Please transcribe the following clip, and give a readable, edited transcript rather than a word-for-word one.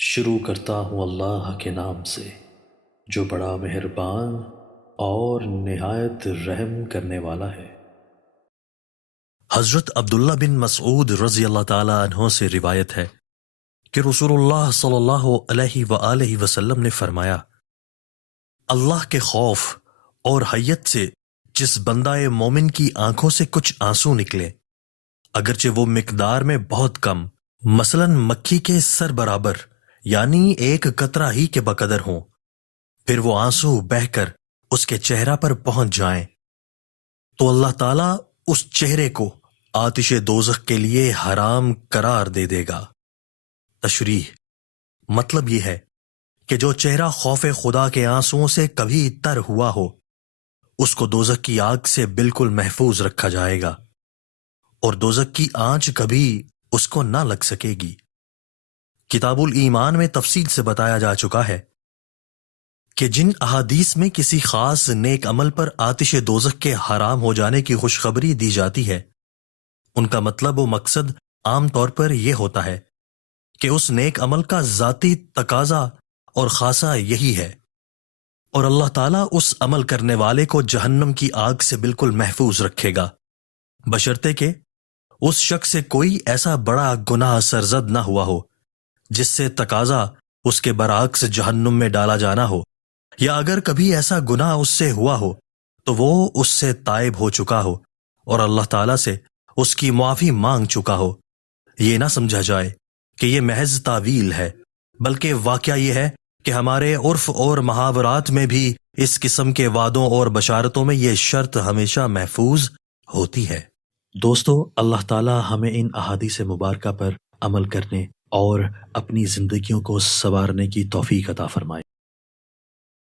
شروع کرتا ہوں اللہ کے نام سے جو بڑا مہربان اور نہایت رحم کرنے والا ہے۔ حضرت عبداللہ بن مسعود رضی اللہ تعالی عنہ سے روایت ہے کہ رسول اللہ صلی اللہ علیہ وآلہ وسلم نے فرمایا، اللہ کے خوف اور حیت سے جس بندہ مومن کی آنکھوں سے کچھ آنسو نکلے، اگرچہ وہ مقدار میں بہت کم، مثلا مکھی کے سر برابر یعنی ایک قطرہ ہی کے بقدر ہوں، پھر وہ آنسو بہہ کر اس کے چہرہ پر پہنچ جائیں تو اللہ تعالیٰ اس چہرے کو آتش دوزخ کے لیے حرام قرار دے دے گا۔ تشریح: مطلب یہ ہے کہ جو چہرہ خوف خدا کے آنسوؤں سے کبھی تر ہوا ہو، اس کو دوزخ کی آگ سے بالکل محفوظ رکھا جائے گا اور دوزخ کی آنچ کبھی اس کو نہ لگ سکے گی۔ کتاب الایمان میں تفصیل سے بتایا جا چکا ہے کہ جن احادیث میں کسی خاص نیک عمل پر آتش دوزخ کے حرام ہو جانے کی خوشخبری دی جاتی ہے، ان کا مطلب و مقصد عام طور پر یہ ہوتا ہے کہ اس نیک عمل کا ذاتی تقاضا اور خاصہ یہی ہے، اور اللہ تعالیٰ اس عمل کرنے والے کو جہنم کی آگ سے بالکل محفوظ رکھے گا، بشرطے کہ اس شخص سے کوئی ایسا بڑا گناہ سرزد نہ ہوا ہو جس سے تقاضا اس کے برعکس جہنم میں ڈالا جانا ہو، یا اگر کبھی ایسا گناہ اس سے ہوا ہو تو وہ اس سے تائب ہو چکا ہو اور اللہ تعالیٰ سے اس کی معافی مانگ چکا ہو۔ یہ نہ سمجھا جائے کہ یہ محض تعویل ہے، بلکہ واقعہ یہ ہے کہ ہمارے عرف اور محاورات میں بھی اس قسم کے وعدوں اور بشارتوں میں یہ شرط ہمیشہ محفوظ ہوتی ہے۔ دوستو، اللہ تعالیٰ ہمیں ان احادیث مبارکہ پر عمل کرنے اور اپنی زندگیوں کو سنوارنے کی توفیق عطا فرمائے۔